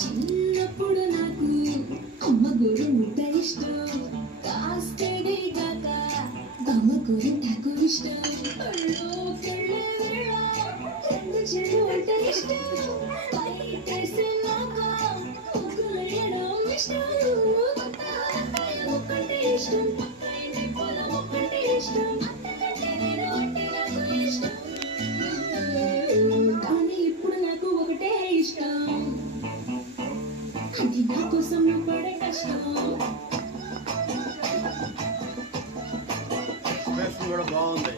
చిన్నప్పుడు నాకు అమ్మ గోరు ముద్ద ఇష్టం, కాస్తేనే కాక అమ్మ గోరు నాకు ఇష్టం, రెండు చెడు వంట ఇష్టం, పైటేసినాక ముగ్గులు వేయడం ఇష్టం, ఒక్కటే ఇష్టం, పొలం ఒక్కటే ఇష్టం, అంతకంటే నేను అంటే నాకు ఇష్టం, కానీ ఇప్పుడు నాకు ఒకటే ఇష్టం, అది నా కోసం పడే కష్టం. కూడా బాగుంది.